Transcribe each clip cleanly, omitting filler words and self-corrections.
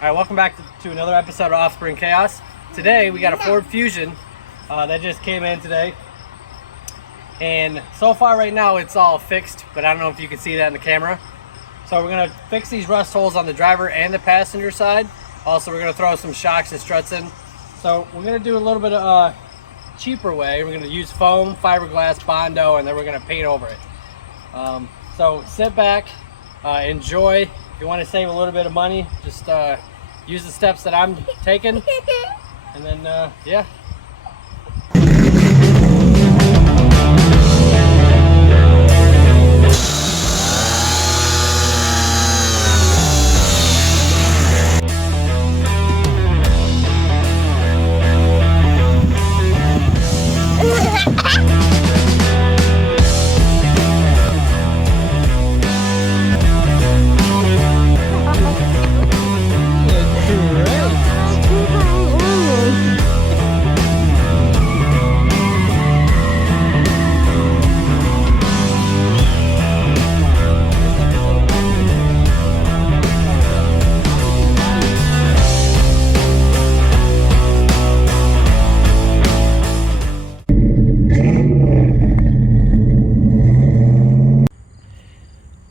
Alright, welcome back to another episode of Offspring Chaos. Today we got a Ford Fusion that just came in today. And so far right now it's all fixed, but I don't know if you can see that in the camera. So we're going to fix these rust holes on the driver and the passenger side. Also we're going to throw some shocks and struts in. So we're going to do a little bit of a cheaper way. We're going to use foam, fiberglass, Bondo, and then we're going to paint over it. So sit back, enjoy. If you want to save a little bit of money, just use the steps that I'm taking, and then yeah.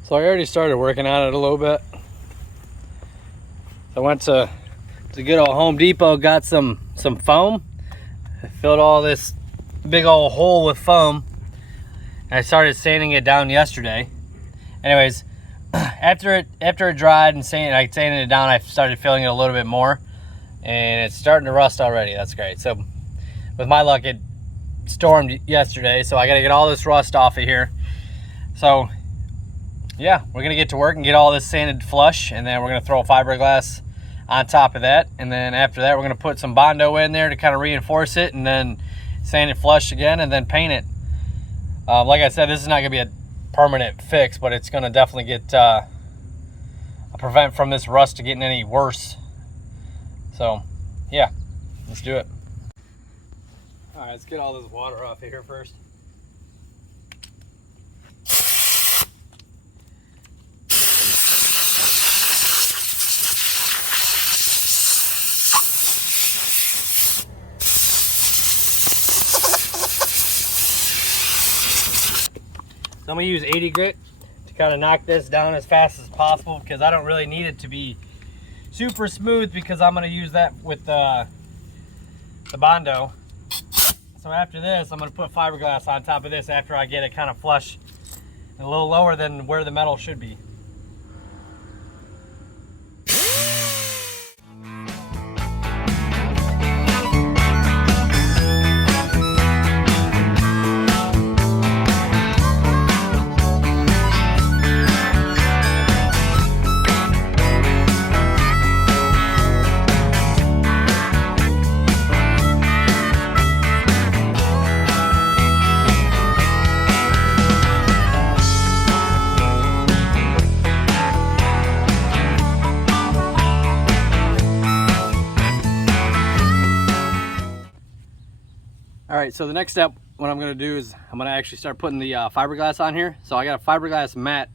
So I already started working on it a little bit. I went to good old Home Depot, got some foam. I filled all this big old hole with foam. And I started sanding it down yesterday. Anyways, after it dried and I sanded it down, I started filling it a little bit more, and it's starting to rust already. That's great. So with my luck, it stormed yesterday, so I got to get all this rust off of here. So yeah, we're gonna get to work and get all this sanded flush, and then we're gonna throw fiberglass on top of that, and then after that we're gonna put some Bondo in there to kind of reinforce it, and then sand it flush again, and then paint it. Like I said, this is not gonna be a permanent fix, but it's gonna definitely get prevent from this rust to getting any worse. So yeah, let's do it. All right, let's get all this water off of here first. I'm gonna use 80 grit to kind of knock this down as fast as possible, because I don't really need it to be super smooth, because I'm gonna use that with the Bondo. So after this, I'm gonna put fiberglass on top of this after I get it kind of flush and a little lower than where the metal should be. All right, so the next step, what I'm gonna do is I'm gonna actually start putting the fiberglass on here. So I got a fiberglass mat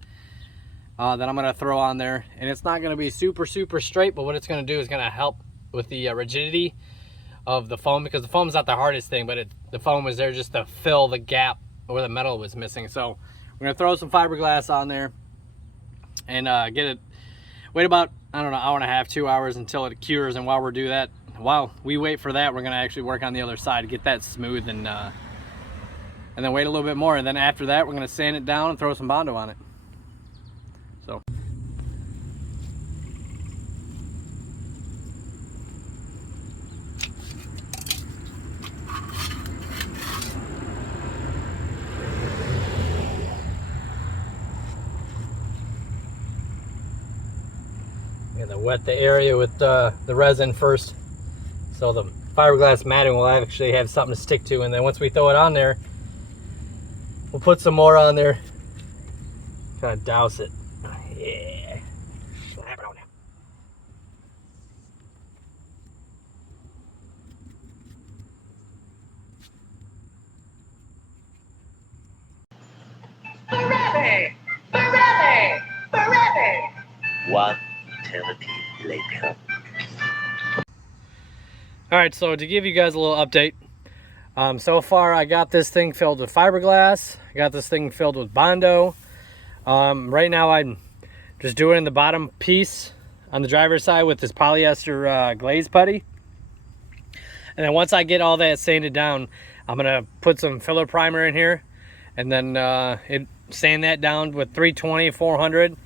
that I'm gonna throw on there, and it's not gonna be super straight, but what it's gonna do is gonna help with the rigidity of the foam, because the foam is not the hardest thing, but the foam is there just to fill the gap where the metal was missing. So we're gonna throw some fiberglass on there and get it, wait about, I don't know, hour and a half, 2 hours until it cures. And while we wait for that, we're gonna actually work on the other side to get that smooth, and then wait a little bit more. And then after that, we're gonna sand it down and throw some Bondo on it. So. I'm gonna wet the area with the resin first, so the fiberglass matting will actually have something to stick to. And then once we throw it on there, we'll put some more on there, kind of douse it. Yeah, slap it on there. One eternity later. All right, so to give you guys a little update, so far I got this thing filled with fiberglass. I got this thing filled with Bondo. Right now I'm just doing the bottom piece on the driver's side with this polyester glaze putty. And then once I get all that sanded down, I'm gonna put some filler primer in here, and then sand that down with 320, 400.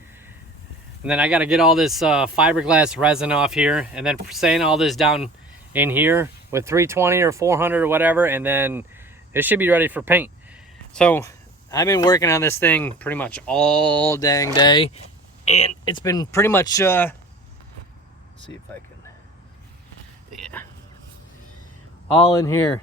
And then I gotta get all this fiberglass resin off here, and then sand all this down in here with 320 or 400 or whatever, and then it should be ready for paint. So I've been working on this thing pretty much all dang day, and it's been pretty much see if I can, yeah, all in here,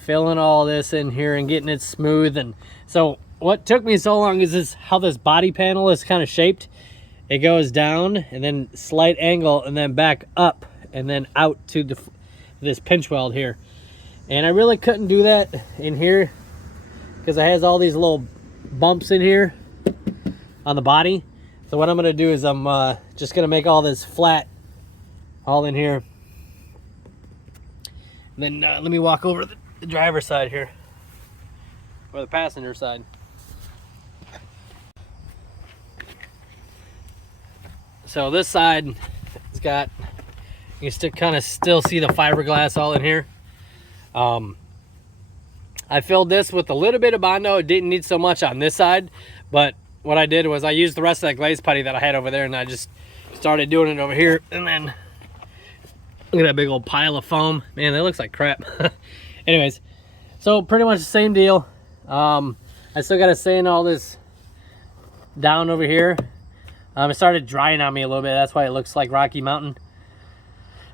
filling all this in here and getting it smooth. And so what took me so long is how this body panel is kind of shaped. It goes down and then slight angle and then back up and then out to this pinch weld here. And I really couldn't do that in here because it has all these little bumps in here on the body. So what I'm gonna do is I'm just gonna make all this flat all in here. And then let me walk over to the driver's side here, or the passenger side. So this side has got, you can kind of still see the fiberglass all in here. I filled this with a little bit of Bondo. It didn't need so much on this side, but what I did was I used the rest of that glaze putty that I had over there, and I just started doing it over here. And then look at that big old pile of foam. Man, that looks like crap. Anyways, so pretty much the same deal. I still got to sand all this down over here. It started drying on me a little bit. That's why it looks like Rocky Mountain.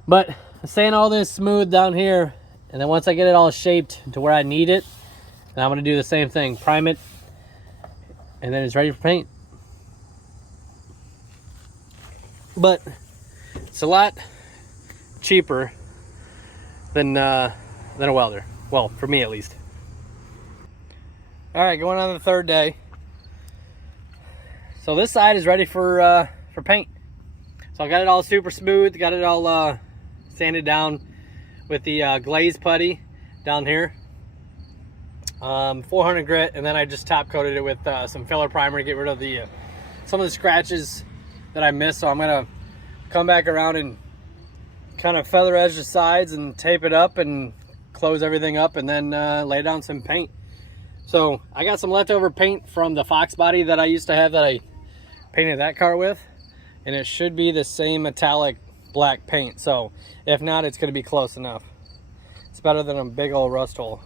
But sand all this smooth down here, and then once I get it all shaped to where I need it, then I'm gonna do the same thing, prime it, and then it's ready for paint. But it's a lot cheaper than a welder. Well, for me at least. All right, going on the third day. So this side is ready for paint. So I got it all super smooth, got it all sanded down with the glaze putty down here. 400 grit, and then I just top coated it with some filler primer to get rid of the some of the scratches that I missed. So I'm gonna come back around and kind of feather edge the sides and tape it up and close everything up, and then lay down some paint. So I got some leftover paint from the Fox body that I used to have that I painted that car with, and it should be the same metallic black paint. So if not, it's going to be close enough. It's better than a big old rust hole.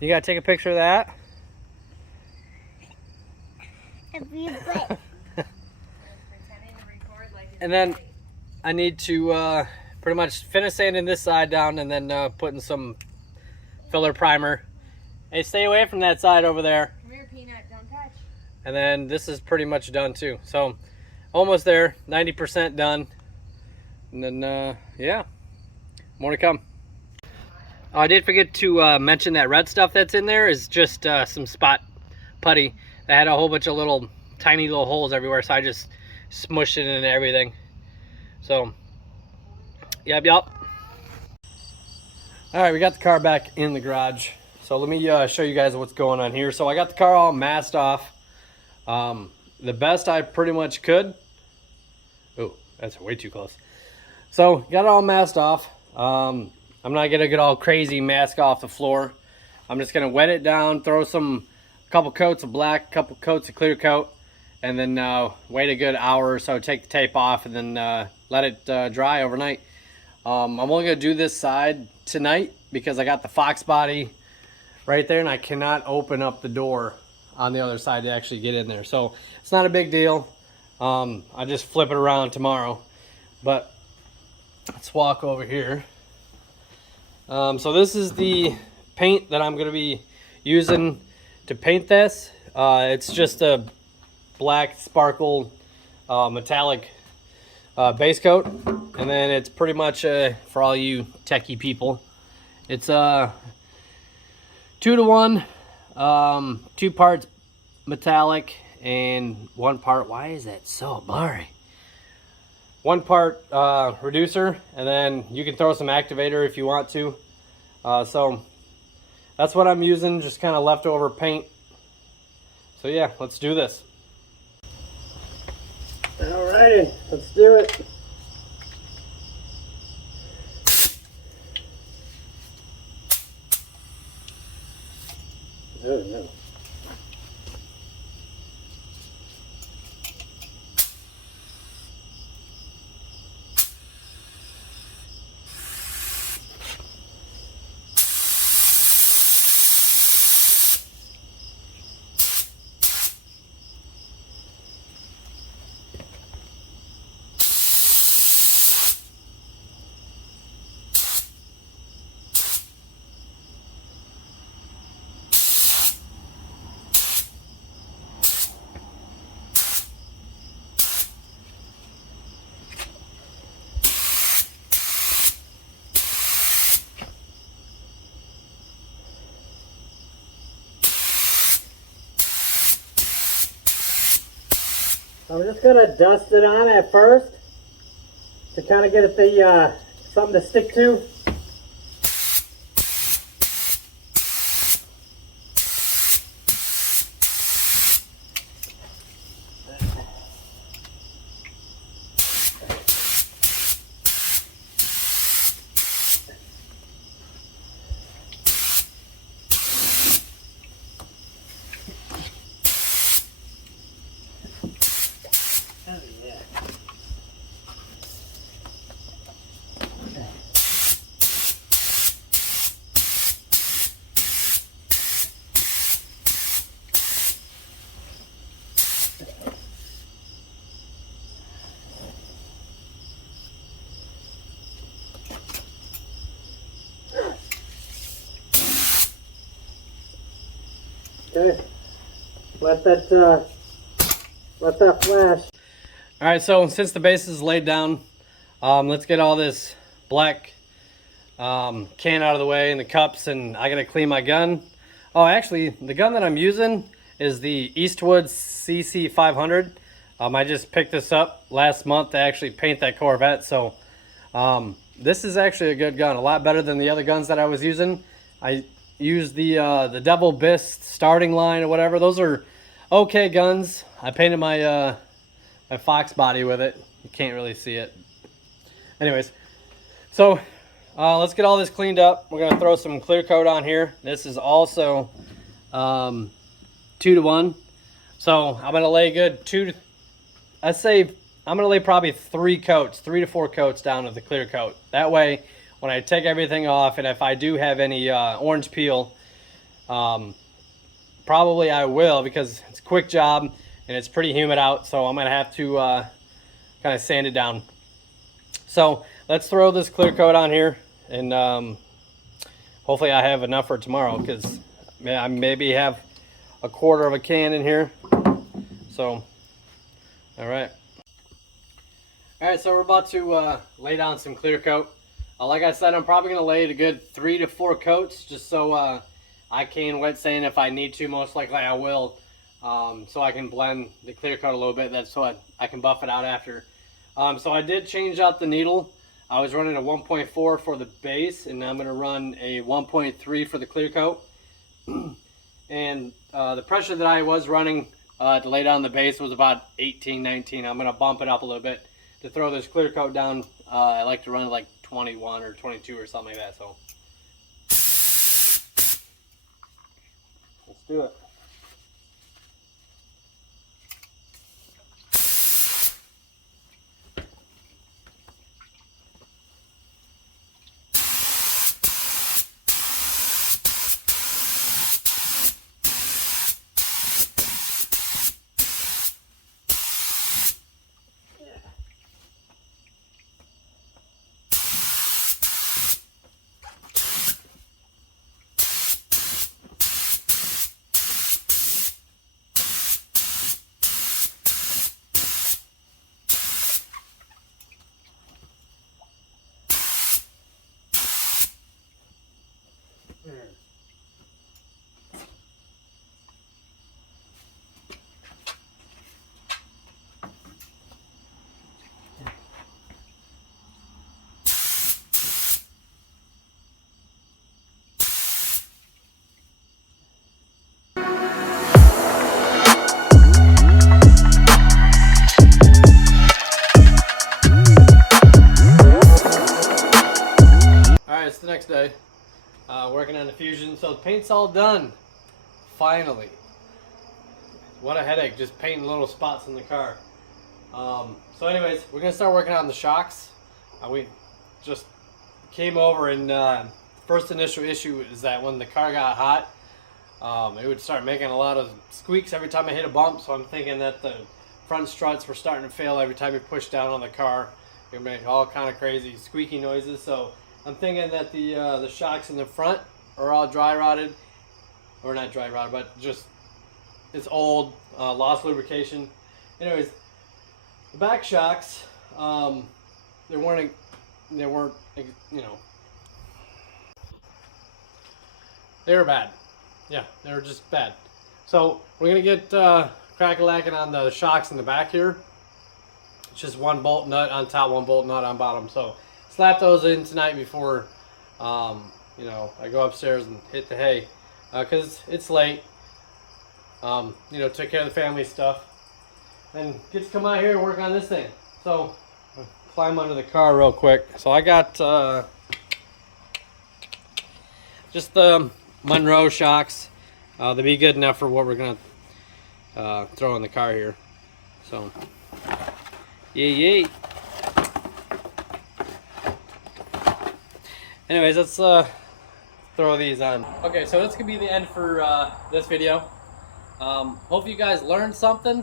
You got to take a picture of that? And then I need to pretty much finish sanding this side down, and then putting some filler primer. Hey, stay away from that side over there. Come here, Peanut, don't touch. And then this is pretty much done too. So almost there, 90% done. And then yeah, more to come. Oh, I did forget to mention that red stuff that's in there is just some spot putty that had a whole bunch of little tiny little holes everywhere, so I just smushed it into everything. So yep. All right, we got the car back in the garage. So let me show you guys what's going on here. So I got the car all masked off the best I pretty much could. Oh, that's way too close. So got it all masked off. I'm not gonna get all crazy mask off the floor. I'm just gonna wet it down, throw a couple coats of black, couple coats of clear coat, and then wait a good hour or so, take the tape off, and then let it dry overnight. I'm only gonna do this side tonight because I got the Fox body right there, and I cannot open up the door on the other side to actually get in there. So it's not a big deal. I just flip it around tomorrow. But let's walk over here. So this is the paint that I'm going to be using to paint this. It's just a black sparkle metallic base coat, and then it's pretty much for all you techie people, it's 2 to 1, 2 parts metallic and 1 part, why is that so blurry, 1 part reducer, and then you can throw some activator if you want to. So that's what I'm using, just kind of leftover paint. So yeah, let's do this. Alrighty, let's do it. Oh, no. I'm just gonna dust it on at first to kind of get it the something to stick to. Okay, let that flash. All right, so since the base is laid down, let's get all this black can out of the way and the cups, and I gotta clean my gun. Oh, actually, the gun that I'm using is the Eastwood CC 500. I just picked this up last month to actually paint that Corvette, so this is actually a good gun, a lot better than the other guns that I was using. I used the Devil Bist starting line or whatever. Those are okay guns. I painted my my Fox body with it. You can't really see it. Anyways, so let's get all this cleaned up. We're gonna throw some clear coat on here. This is also 2-to-1. So I'm gonna lay good I'm gonna lay probably 3 to 4 coats down of the clear coat. That way, when I take everything off, and if I do have any orange peel, probably I will, because it's a quick job and it's pretty humid out, so I'm gonna have to kind of sand it down. So let's throw this clear coat on here, and hopefully I have enough for tomorrow, because I maybe have a quarter of a can in here. So all right, so we're about to lay down some clear coat. Like I said, I'm probably going to lay it a good 3 to 4 coats, just so I can wet sand if I need to. Most likely I will, so I can blend the clear coat a little bit. That's so I can buff it out after. So I did change out the needle. I was running a 1.4 for the base, and I'm going to run a 1.3 for the clear coat. And the pressure that I was running to lay down the base was about 18, 19. I'm going to bump it up a little bit to throw this clear coat down. I like to run it like 21 or 22 or something like that. So let's do it. next day, working on the Fusion. So the paint's all done, finally. What a headache, just painting little spots in the car. So anyways, we're gonna start working on the shocks. We just came over, and first initial issue is that when the car got hot, it would start making a lot of squeaks every time I hit a bump. So I'm thinking that the front struts were starting to fail every time you push down on the car. It would make all kind of crazy squeaky noises. So I'm thinking that the shocks in the front are all dry rotted, or not dry rotted, but just it's old, lost lubrication. Anyways, the back shocks, they weren't, you know, they were bad. Yeah, they were just bad. So we're gonna get crack-a-lacking on the shocks in the back here. It's just one bolt nut on top, one bolt nut on bottom. So slap those in tonight before, you know, I go upstairs and hit the hay, because it's late. You know, took care of the family stuff, and get to come out here and work on this thing. So I'll climb under the car real quick. So I got just the Monroe shocks. They'll be good enough for what we're gonna throw in the car here. So yay. Anyways, let's throw these on. Okay, so that's gonna be the end for this video. Hope you guys learned something.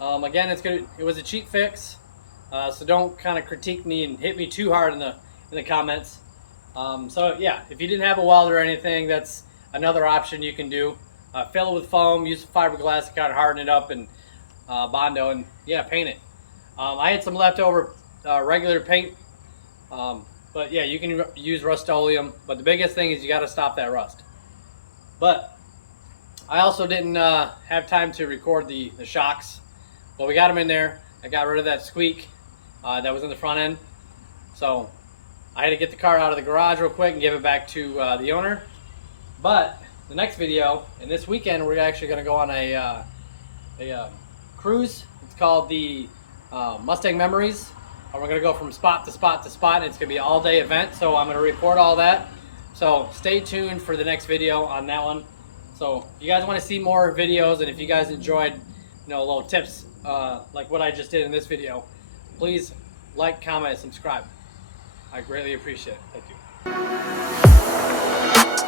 Again, it was a cheap fix, so don't kind of critique me and hit me too hard in the comments. So yeah, if you didn't have a welder or anything, that's another option you can do. Fill it with foam, use fiberglass to kind of harden it up, and Bondo, and yeah, paint it. I had some leftover regular paint, but yeah, you can use Rust-Oleum, but the biggest thing is you got to stop that rust. But I also didn't have time to record the shocks, but we got them in there. I got rid of that squeak that was in the front end, so I had to get the car out of the garage real quick and give it back to the owner. But the next video, and this weekend, we're actually going to go on a cruise. It's called the Mustang Memories. And we're going to go from spot to spot to spot, and it's going to be an all-day event, so I'm going to record all that. So stay tuned for the next video on that one. So if you guys want to see more videos, and if you guys enjoyed, you know, little tips like what I just did in this video, please like, comment, and subscribe. I greatly appreciate it. Thank you.